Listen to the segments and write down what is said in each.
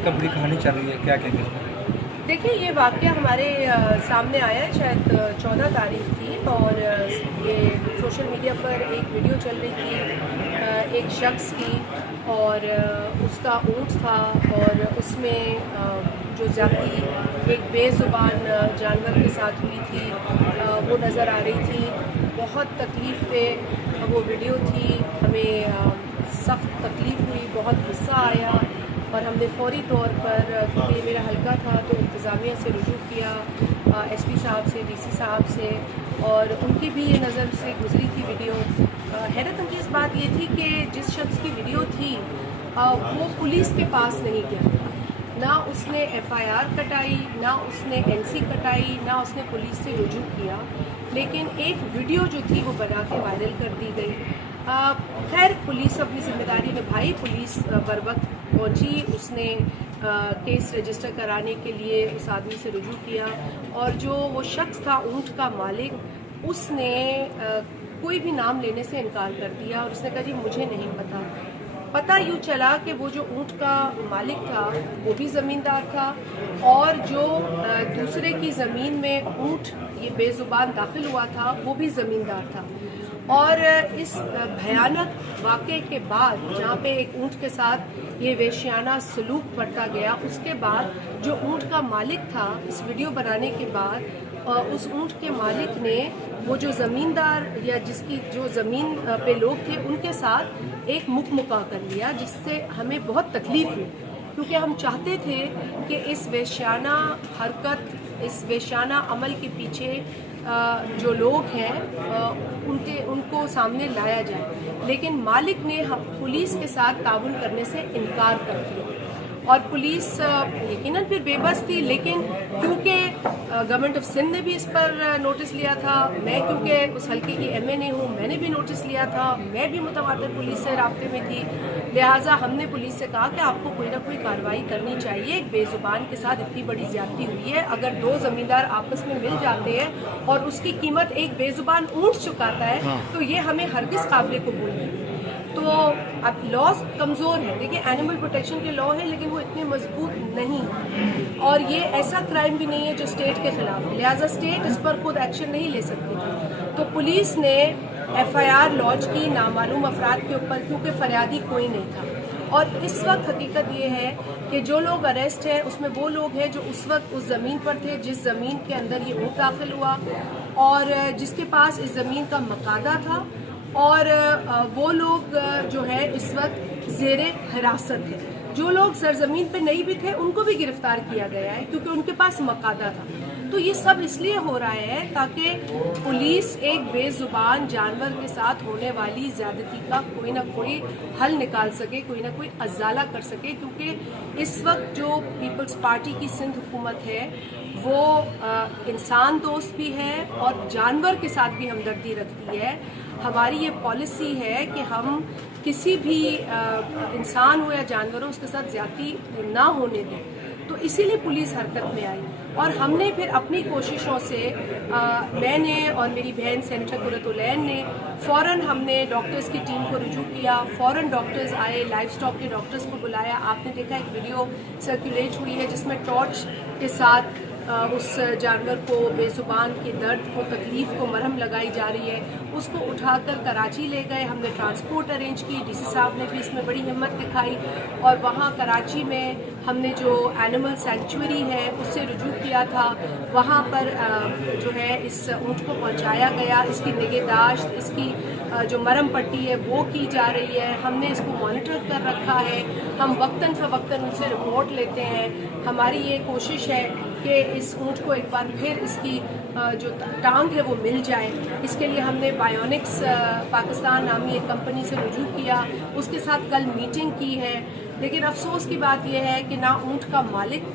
हत्या का बड़ी कहानी चल रही है, क्या कहेंगे इसमें? देखिए, ये वाक़या हमारे सामने आया है, शायद 14 तारीख थी, और ये सोशल मीडिया पर एक वीडियो चल रही थी एक शख्स की, और उसका ऊँट था, और उसमें जो ज़्यादती एक बेज़ुबान जानवर के साथ हुई थी वो नज़र आ रही थी। बहुत तकलीफ़ पे वो वीडियो थी, हमें सख्त तकलीफ़ हुई, बहुत गुस्सा आया, और हमने फ़ौरी तौर पर, क्योंकि ये मेरा हल्का था, तो इंतज़ामिया से रुजू किया, एसपी साहब से, डीसी साहब से, और उनकी भी ये नज़र से गुजरी थी वीडियो। हैरत अंगेज़ बात ये थी कि जिस शख्स की वीडियो थी वो पुलिस के पास नहीं गया, ना उसने एफआईआर कटाई, ना उसने एनसी कटाई, ना उसने पुलिस से रुजू किया, लेकिन एक वीडियो जो थी वो बना के वायरल कर दी गई। खैर, पुलिस अपनी जिम्मेदारी निभाई, पुलिस बर वक्त पहुंची, उसने केस रजिस्टर कराने के लिए उस आदमी से रुजू किया, और जो वो शख्स था ऊँट का मालिक, उसने कोई भी नाम लेने से इनकार कर दिया, और उसने कहा जी मुझे नहीं पता यूँ चला कि वो जो ऊँट का मालिक था वो भी ज़मींदार था, और जो दूसरे की ज़मीन में ऊँट ये बेज़ुबान दाखिल हुआ था वो भी ज़मींदार था। और इस भयानक वाक़े के बाद, जहाँ पे एक ऊँट के साथ ये वेश्याना सलूक बढ़ता गया, उसके बाद जो ऊँट का मालिक था, इस वीडियो बनाने के बाद उस ऊँट के मालिक ने वो जो ज़मींदार या जिसकी जो ज़मीन पे लोग थे उनके साथ एक मुकमुका कर लिया, जिससे हमें बहुत तकलीफ़ हुई, क्योंकि हम चाहते थे कि इस वेश्याना हरकत, इस वेश्याना अमल के पीछे जो लोग हैं उनको सामने लाया जाए, लेकिन मालिक ने पुलिस के साथ ताउन करने से इनकार कर दिया, और पुलिस यकीनन फिर बेबस थी, लेकिन क्योंकि गवर्नमेंट ऑफ सिंध ने भी इस पर नोटिस लिया था, मैं क्योंकि उस हल्के की एमए नहीं हूँ, मैंने भी नोटिस लिया था, मैं भी मुतवातिर पुलिस से राब्ते में थी, लिहाजा हमने पुलिस से कहा कि आपको कोई ना कोई कार्रवाई करनी चाहिए, एक बेजुबान के साथ इतनी बड़ी ज्यादती हुई है, अगर दो जमींदार आपस में मिल जाते हैं और उसकी कीमत एक बेजुबान ऊँट चुकाता है, तो ये हमें हरगिज़ काबिल कबूल नहीं। तो अब लॉ कमज़ोर है, देखिए एनिमल प्रोटेक्शन के लॉ है, लेकिन वो इतने मजबूत नहीं, और ये ऐसा क्राइम भी नहीं है जो स्टेट के खिलाफ है, लिहाजा स्टेट इस पर खुद एक्शन नहीं ले सकती। तो पुलिस ने एफआईआर लॉन्च की नामालूम अफराद के ऊपर, क्योंकि फरियादी कोई नहीं था, और इस वक्त हकीकत ये है कि जो लोग अरेस्ट हैं उसमें वो लोग हैं जो उस वक्त उस ज़मीन पर थे जिस ज़मीन के अंदर ये ऊँट दाखिल हुआ, और जिसके पास इस ज़मीन का मकादा था, और वो लोग जो है इस वक्त ज़ेरे हिरासत है। जो लोग सरजमीन पे नहीं भी थे उनको भी गिरफ्तार किया गया है, क्योंकि उनके पास मकादा था। तो ये सब इसलिए हो रहा है ताकि पुलिस एक बेजुबान जानवर के साथ होने वाली ज्यादती का कोई ना कोई हल निकाल सके, कोई ना कोई अजाला कर सके, क्योंकि इस वक्त जो पीपल्स पार्टी की सिंध हुकूमत है वो इंसान दोस्त भी है और जानवर के साथ भी हमदर्दी रखती है। हमारी ये पॉलिसी है कि हम किसी भी इंसान हो या जानवर हो उसके साथ ज्यादती ना होने दें, तो इसीलिए पुलिस हरकत में आई, और हमने फिर अपनी कोशिशों से मैंने और मेरी बहन सेनेटर कुरतुलैन ने फ़ौरन हमने डॉक्टर्स की टीम को रुजू किया, फ़ौरन डॉक्टर्स आए, लाइफ स्टॉक के डॉक्टर्स को बुलाया। आपने देखा एक वीडियो सर्कुलेट हुई है जिसमें टॉर्च के साथ उस जानवर को, बेजुबान के दर्द को, तकलीफ़ को मरहम लगाई जा रही है, उसको उठाकर कराची ले गए। हमने ट्रांसपोर्ट अरेंज की, डीसी साहब ने भी इसमें बड़ी हिम्मत दिखाई, और वहाँ कराची में हमने जो एनिमल सेंचुरी है उससे रुजू किया था, वहाँ पर जो है इस ऊँट को पहुँचाया गया, इसकी निगहदाश्त, इसकी जो मरहम पट्टी है वो की जा रही है। हमने इसको मॉनिटर कर रखा है, हम वक्तन फ़वक्तन उनसे रिपोर्ट लेते हैं। हमारी ये कोशिश है कि इस ऊँट को एक बार फिर इसकी जो टांग है वो मिल जाए। इसके लिए हमने बायोनिक्स पाकिस्तान नामी एक कंपनी से रुजू किया, उसके साथ कल मीटिंग की है, लेकिन अफसोस की बात यह है कि ना ऊँट का मालिक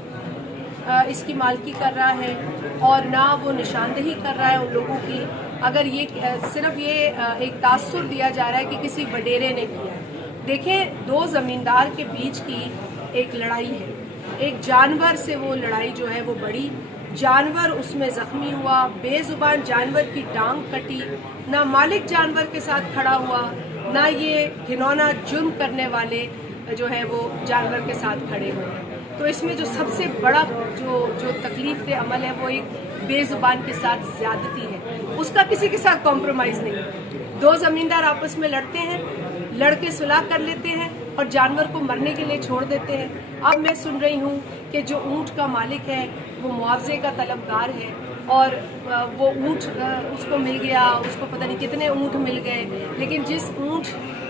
इसकी मालकी कर रहा है और ना वो निशानदेही कर रहा है उन लोगों की। अगर ये सिर्फ ये एक तासुर दिया जा रहा है कि किसी वडेरे ने किया है। देखें, दो ज़मींदार के बीच की एक लड़ाई है, एक जानवर से वो लड़ाई जो है वो बड़ी, जानवर उसमें जख्मी हुआ, बेजुबान जानवर की टांग कटी, ना मालिक जानवर के साथ खड़ा हुआ, ना ये घिनौना जुर्म करने वाले जो है वो जानवर के साथ खड़े हुए हैं। तो इसमें जो सबसे बड़ा जो तकलीफ दे अमल है वो एक बेजुबान के साथ ज्यादती है। उसका किसी के साथ कॉम्प्रोमाइज नहीं। दो जमींदार आपस में लड़ते हैं, लड़के सुलह कर लेते हैं और जानवर को मरने के लिए छोड़ देते हैं। अब मैं सुन रही हूँ कि जो ऊँट का मालिक है वो मुआवजे का तलबगार है और वो ऊँट उसको मिल गया, उसको पता नहीं कितने ऊँट मिल गए, लेकिन जिस ऊँट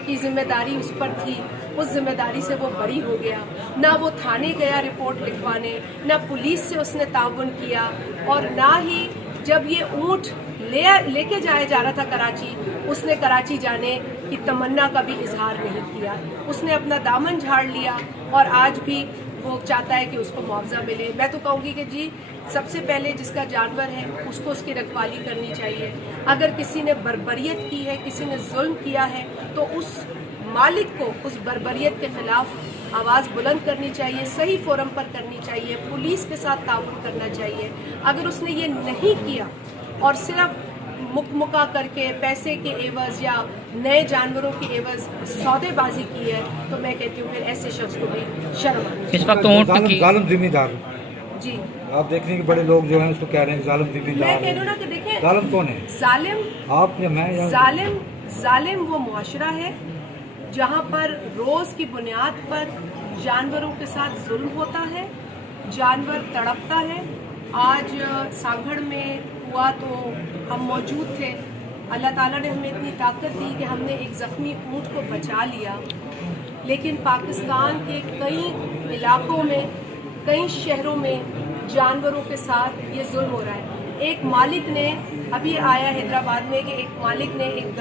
की जिम्मेदारी उस पर थी उस जिम्मेदारी से वो बरी हो गया। ना वो थाने गया रिपोर्ट लिखवाने, ना पुलिस से उसने ताउन किया, और ना ही जब ये ऊँट लेके जाया जा रहा था कराची, उसने कराची जाने की तमन्ना का भी इजहार नहीं किया। उसने अपना दामन झाड़ लिया और आज भी वो चाहता है कि उसको मुआवजा मिले। मैं तो कहूँगी कि जी सबसे पहले जिसका जानवर है उसको उसकी रखवाली करनी चाहिए। अगर किसी ने बर्बरियत की है, किसी ने जुल्म किया है, तो उस मालिक को उस बर्बरियत के खिलाफ आवाज़ बुलंद करनी चाहिए, सही फोरम पर करनी चाहिए, पुलिस के साथ ताउन करना चाहिए। अगर उसने ये नहीं किया और सिर्फ मुक्का करके पैसे के एवज या नए जानवरों की एवज सौदेबाजी की है, तो मैं कहती हूँ फिर ऐसे शख्स को भी शर्म आनी। इस वक्त जालिम जिम्मेदार जी आप देख रहे हैं कि बड़े लोग जो हैं उसको कह रहे हैं जालिम जिम्मेदार। मैं कह रही हूँ ना कि देखें जालिम कौन है? जालिम आप या मैं या जालिम वो मुआशरा है जहाँ पर रोज की बुनियाद पर जानवरों के साथ जुल्म होता है, जानवर तड़पता है। आज सांगड़ में हुआ तो हम मौजूद थे। अल्लाह ताला ने हमें इतनी ताकत दी कि हमने एक ज़ख्मी ऊँट को बचा लिया, लेकिन पाकिस्तान के कई इलाकों में, कई शहरों में जानवरों के साथ ये जुल्म हो रहा है। एक मालिक ने अभी आया हैदराबाद में कि एक मालिक ने एक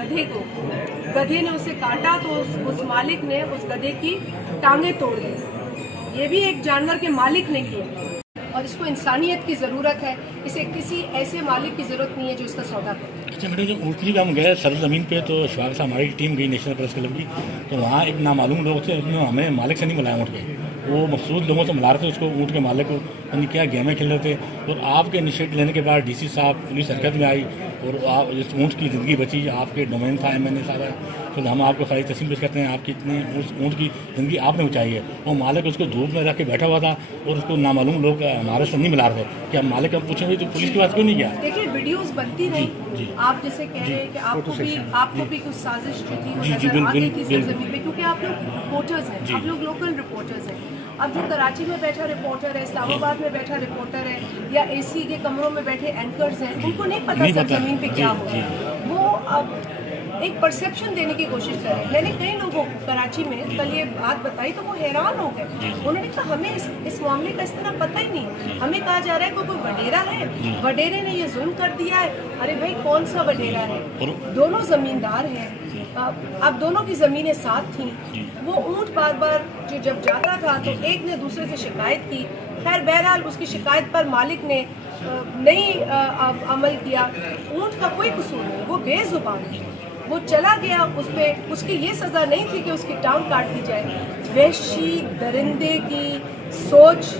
गधे ने उसे काटा तो उस मालिक ने उस गधे की टांगे तोड़ दी। ये भी एक जानवर के मालिक ने किया और इसको इंसानियत की ज़रूरत है। इसे किसी ऐसे मालिक की ज़रूरत नहीं है जो इसका सौदा करे। अच्छा मैडम, जो ऊँटनी का हम गए सर ज़मीन पे तो शवाब से हमारी टीम गई नेशनल प्रेस क्लब की, तो वहाँ एक नामालूम लोग थे, उन्होंने हमें मालिक से नहीं मिलाया ऊँट के, वो मखसूस लोगों से मिला रहे थे उसको, ऊँट के मालिक को यानी क्या गेमें खेल रहे थे। और आपके इनिशिएटिव लेने के बाद डीसी साहब पुलिस हरकत में आई और आप इस ऊँट की ज़िंदगी बची, आपके डोमेन था मैंने सारा, तो हम आपको सारी तस्वीर पेश करते हैं। आपकी इतनी उस ऊँट की ज़िंदगी आपने बचाई है, और मालिक उसको धूप में रख के बैठा हुआ था और उसको नामालूम लोग हमारे से नहीं मिला रहे थे कि हम मालिक का पूछेंगे तो पुलिस की बात क्यों नहीं किया? देखिए वीडियोस बनती रही, आप जैसे कह रहे हैं कि आपको भी कुछ साजिश जो थी वो नजर आ गई थी सरजमीन पे, क्योंकि आप लोग रिपोर्टर्स हैं, आप लोग लोकल रिपोर्टर्स हैं। अब जो कराची में बैठा रिपोर्टर है, इस्लामाबाद में बैठा रिपोर्टर है, या एसी के कमरों में बैठे एंकर्स हैं, उनको नहीं पता सरजमीन पे क्या हो रहा है। वो अब एक परसेप्शन देने की कोशिश कर रहे हैं। मैंने कई लोगों को कराची में कल ये बात बताई तो वो हैरान हो गए। उन्होंने कहा हमें इस मामले का इस तरह पता ही नहीं, हमें कहा जा रहा है कोई वडेरा है, वडेरे ने ये जुल्म कर दिया है। अरे भाई कौन सा वडेरा है? दोनों जमींदार हैं, अब दोनों की जमीनें साथ थी। वो ऊँट बार बार जो जब जाता था तो एक ने दूसरे से शिकायत की। खैर बहरहाल उसकी शिकायत पर मालिक ने नहीं अमल किया। ऊँट का कोई कसूर नहीं, वो बेजुबान है, वो चला गया, उस पर उसकी ये सज़ा नहीं थी कि उसकी टांग काट दी जाए। वहशी दरिंदे की सोच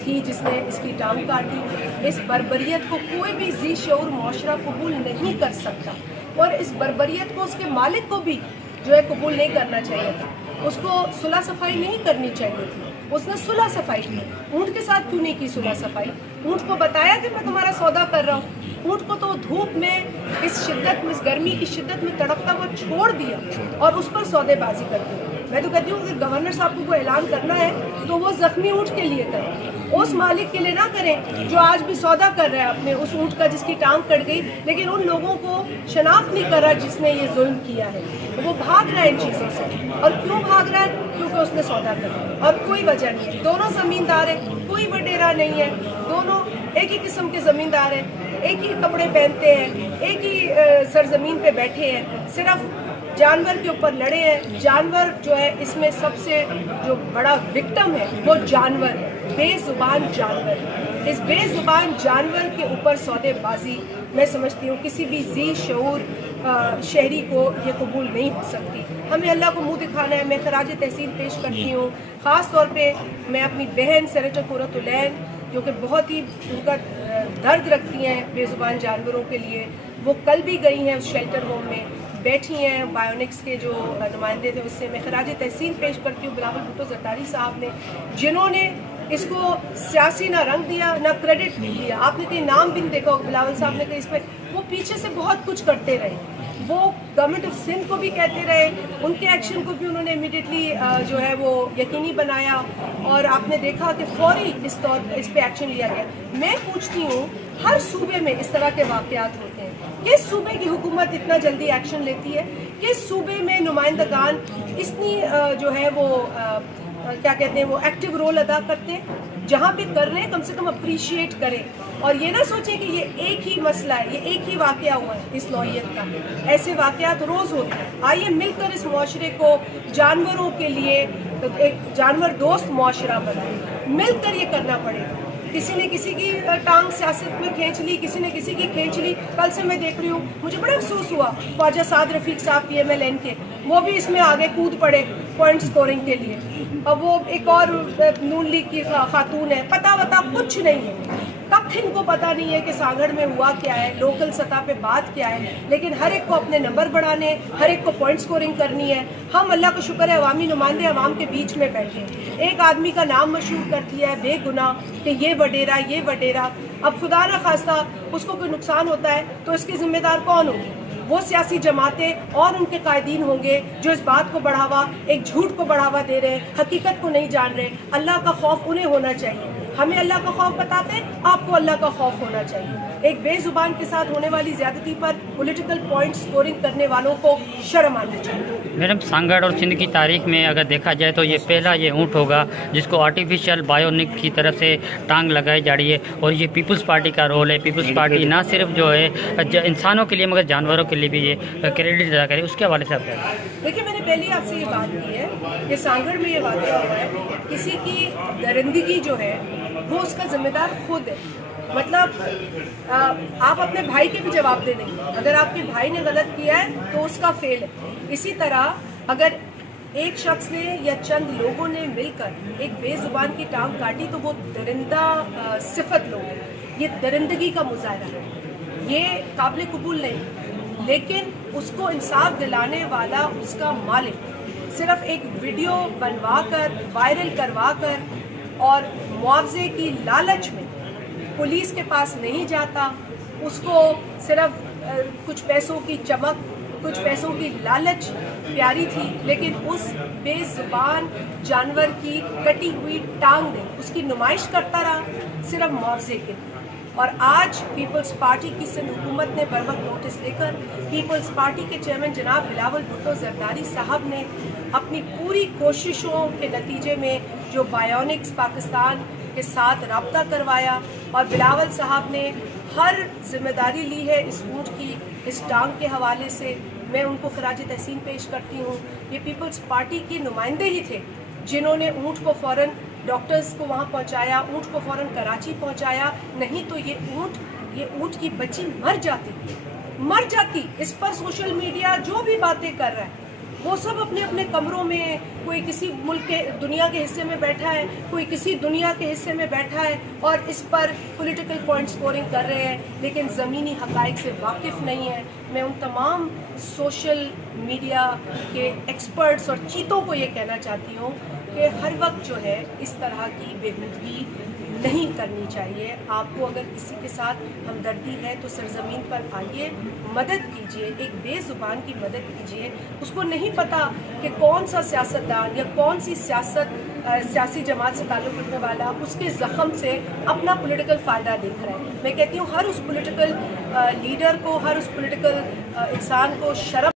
थी जिसने इसकी टांग काटी। इस बर्बरियत को कोई भी जी शऊर मुआशरा कबूल नहीं कर सकता, और इस बर्बरियत को उसके मालिक को भी जो है कबूल नहीं करना चाहिए था। उसको सुलह सफाई नहीं करनी चाहिए थी, उसने सुलह सफाई की। ऊँट के साथ क्यों नहीं की सुलह सफाई? ऊँट को बताया कि मैं तुम्हारा सौदा कर रहा हूँ। ऊँट को तो धूप में इस शिद्दत में, इस गर्मी की शिद्दत में तड़पता हुआ छोड़ दिया और उस पर सौदेबाजी कर दी। मैं तो कहती हूँ कि गवर्नर साहब को कोई ऐलान करना है तो वो जख्मी ऊँट के लिए करें, उस मालिक के लिए ना करें जो आज भी सौदा कर रहा है अपने उस ऊँट का जिसकी टांग कट गई, लेकिन उन लोगों को शनाख्त नहीं कर रहा जिसने ये जुल्म किया है। तो वो भाग रहा है इन चीज़ों से। और क्यों भाग रहा है? क्योंकि उसने सौदा कर और कोई वजह नहीं है। दोनों ज़मींदार हैं, कोई वडेरा नहीं है, दोनों एक ही किस्म के ज़मींदार हैं, एक ही कपड़े पहनते हैं, एक ही सरजमीन पे बैठे हैं, सिर्फ जानवर के ऊपर लड़े हैं। जानवर जो है इसमें सबसे जो बड़ा विक्टिम है वो जानवर है, बेजुबान जानवर। इस बेजुबान जानवर के ऊपर सौदेबाजी मैं समझती हूँ किसी भी जी शऊर शहरी को ये कबूल नहीं हो सकती। हमें अल्लाह को मुंह दिखाना है। मैं खराज तहसीन पेश करती हूँ ख़ास तौर पे मैं अपनी बहन सेनेटर कुरतुलैन जो कि बहुत ही उनका दर्द रखती हैं बेजुबान जानवरों के लिए। वो कल भी गई हैं उस शेल्टर होम में, बैठी हैं बायोनिक्स के जो नुमाइंदे थे, उससे मैं खराज तहसीन पेश करती हूँ बिलावल भुट्टो जरदारी साहब ने, जिन्होंने इसको सियासी ना रंग दिया ना क्रेडिट दिया। आपने कहीं नाम भी नहीं देखा बिलावल साहब ने कहीं इस पर, वो पीछे से बहुत कुछ करते रहे, वो गवर्नमेंट ऑफ सिंध को भी कहते रहे, उनके एक्शन को भी उन्होंने इमीडिएटली जो है वो यकीनी बनाया और आपने देखा कि फौरी इस पे एक्शन लिया गया। मैं पूछती हूँ, हर सूबे में इस तरह के वाक़यात होते हैं, किस सूबे की हुकूमत इतना जल्दी एक्शन लेती है, किस सूबे में नुमाइंदगान इतनी जो है वो क्या कहते हैं वो एक्टिव रोल अदा करते हैं। जहाँ भी कर रहे हैं कम से कम अप्रिशिएट करें और ये ना सोचें कि ये एक ही मसला है, ये एक ही वाक़या हुआ है इस नौइयत का। ऐसे वाक़यात रोज़ होते हैं। आइए मिलकर इस मुआशरे को जानवरों के लिए एक जानवर दोस्त मुआशरा बनाएं, मिलकर ये करना पड़ेगा। किसी ने किसी की टांग सियासत में खींच ली, किसी ने किसी की खींच ली। कल से मैं देख रही हूँ, मुझे बड़ा अफसोस हुआ, ख्वाजा साद रफीक साहब PMLN के, वो भी इसमें आगे कूद पड़े पॉइंट स्कोरिंग के लिए। अब वो एक और नून लीग की खातून है, पता कुछ नहीं है, तक इनको पता नहीं है कि सांगड़ में हुआ क्या है, लोकल सतह पे बात क्या है, लेकिन हर एक को अपने नंबर बढ़ाने, हर एक को पॉइंट स्कोरिंग करनी है। हम अल्लाह का शुक्र है अवामी नुमाइंदे अवाम के बीच में बैठे, एक आदमी का नाम मशहूर कर दिया है बेगुनाह कि ये वडेरा। अब खुदा न खास्ता उसको कोई नुकसान होता है तो इसके जिम्मेदार कौन होंगे? वो सियासी जमातें और उनके कायदीन होंगे जो इस बात को बढ़ावा, एक झूठ को बढ़ावा दे रहे हैं, हकीकत को नहीं जान रहे। अल्लाह का खौफ उन्हें होना चाहिए। हमें अल्लाह का खौफ बताते हैं, आपको अल्लाह का खौफ होना चाहिए। एक बेजुबान के साथ होने वाली ज्यादती पर पॉलिटिकल पॉइंट स्कोरिंग करने वालों को शर्म आनी चाहिए। मैडम, सांगड़ और सिंध की तारीख में अगर देखा जाए तो ये पहला ये ऊँट होगा जिसको आर्टिफिशियल बायोनिक की तरफ से टांग लगाई जा रही है और ये पीपल्स पार्टी का रोल है। पीपल्स पार्टी ना सिर्फ जो है इंसानों के लिए मगर जानवरों के लिए भी ये क्रेडिट अदा करे, उसके हवाले से आप देखिए, मैंने पहले आपसे ये बात की है कि सांगड़ में ये वाक़या हुआ है, किसी की दरिंदगी जो है वो उसका जिम्मेदार खुद है। मतलब आप अपने भाई के भी जवाब दे देंगे, अगर आपके भाई ने गलत किया है तो उसका फेल है। इसी तरह अगर एक शख्स ने या चंद लोगों ने मिलकर एक बेजुबान की टांग काटी तो वो दरिंदा सिफत लोग हैं, ये दरिंदगी का मुजाहरा है, ये काबिल कबूल नहीं। लेकिन उसको इंसाफ दिलाने वाला उसका मालिक सिर्फ एक वीडियो बनवा कर वायरल करवा कर और मुआवजे की लालच में पुलिस के पास नहीं जाता। उसको सिर्फ कुछ पैसों की चमक, कुछ पैसों की लालच प्यारी थी, लेकिन उस बेजुबान जानवर की कटी हुई टांग ने उसकी नुमाइश करता रहा सिर्फ मुआवजे के। और आज पीपल्स पार्टी की सिंध हुकूमत ने बर वक्त नोटिस लेकर पीपल्स पार्टी के चेयरमैन जनाब बिलावल भुट्टो जरदारी साहब ने अपनी पूरी कोशिशों के नतीजे में जो बायोनिक्स पाकिस्तान के साथ रब्ता करवाया और बिलावल साहब ने हर जिम्मेदारी ली है इस ऊँट की, इस टांग के हवाले से। मैं उनको खराज तहसीन पेश करती हूँ। ये पीपल्स पार्टी के नुमाइंदे ही थे जिन्होंने ऊँट को फ़ौरन डॉक्टर्स को वहाँ पहुँचाया, ऊँट को फ़ौरन कराची पहुँचाया, नहीं तो ये ऊँट की बच्ची मर जाती। इस पर सोशल मीडिया जो भी बातें कर रहा है वो सब अपने अपने कमरों में, कोई किसी मुल्क के दुनिया के हिस्से में बैठा है, कोई किसी दुनिया के हिस्से में बैठा है और इस पर पॉलिटिकल पॉइंट स्कोरिंग कर रहे हैं, लेकिन ज़मीनी हक़ाइक़ से वाकिफ़ नहीं है। मैं उन तमाम सोशल मीडिया के एक्सपर्ट्स और चीतों को ये कहना चाहती हूँ कि हर वक्त जो है इस तरह की बेहूदगी नहीं करनी चाहिए। आपको अगर किसी के साथ हमदर्दी है तो सरजमीन पर आइए, मदद कीजिए, एक बेजुबान की मदद कीजिए। उसको नहीं पता कि कौन सा सियासतदान या कौन सी सियासी जमात से ताल्लुक़ रखने वाला उसके ज़ख़म से अपना पॉलिटिकल फ़ायदा देख रहा है। मैं कहती हूँ हर उस पॉलिटिकल लीडर को, हर उस पॉलिटिकल इंसान को शर्म